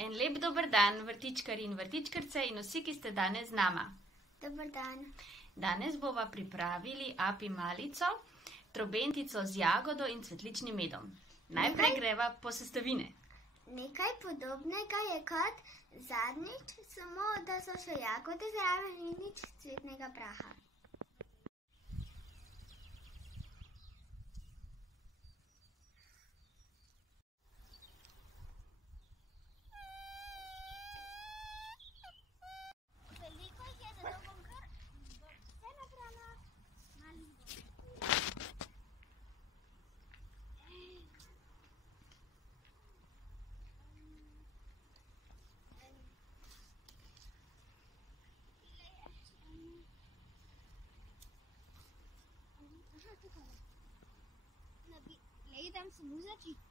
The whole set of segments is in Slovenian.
En lep dober dan, vrtičkarji in vrtičkarce in vsi, ki ste danes z nama. Dober dan. Danes bova pripravili api malico, trobentico z jagodo in cvetličnim medom. Najprej greva po sestavine. Nekaj podobnega je kot zadnjič, samo da so še jagode zraven in nič cvetnega praha. Veliko jih je, zato bom kar vse nabrala malo. Gledam samo začetek.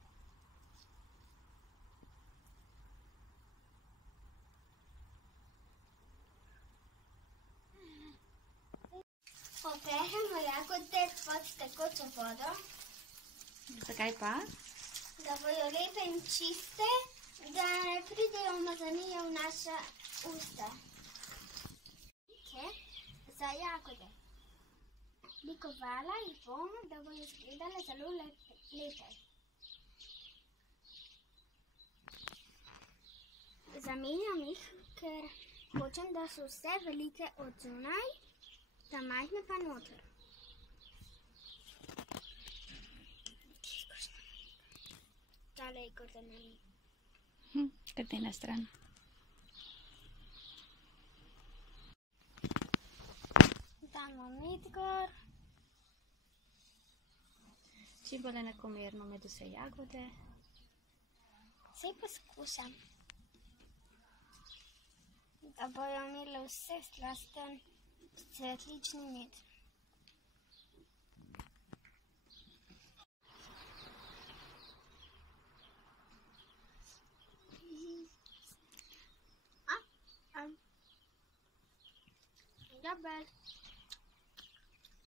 Popeljemo jagode pod tekočo vodo. Zakaj pa? Da bojo lepe in čiste, da ne pridejo umazanije v naša usta. Za jagode. Likovala jih bom, da bojo izgledale zelo lepe. Zamenjam jih, ker hočem, da so vse velike od zunaj, ta majhne pa noter. Tale je kot da ne mi. Kar na stran. Damo med gor. Čim bolj enakomerno med vse jagode. Vse poskušam, da bojo imeli vse slasten cvetlični med. Jabel.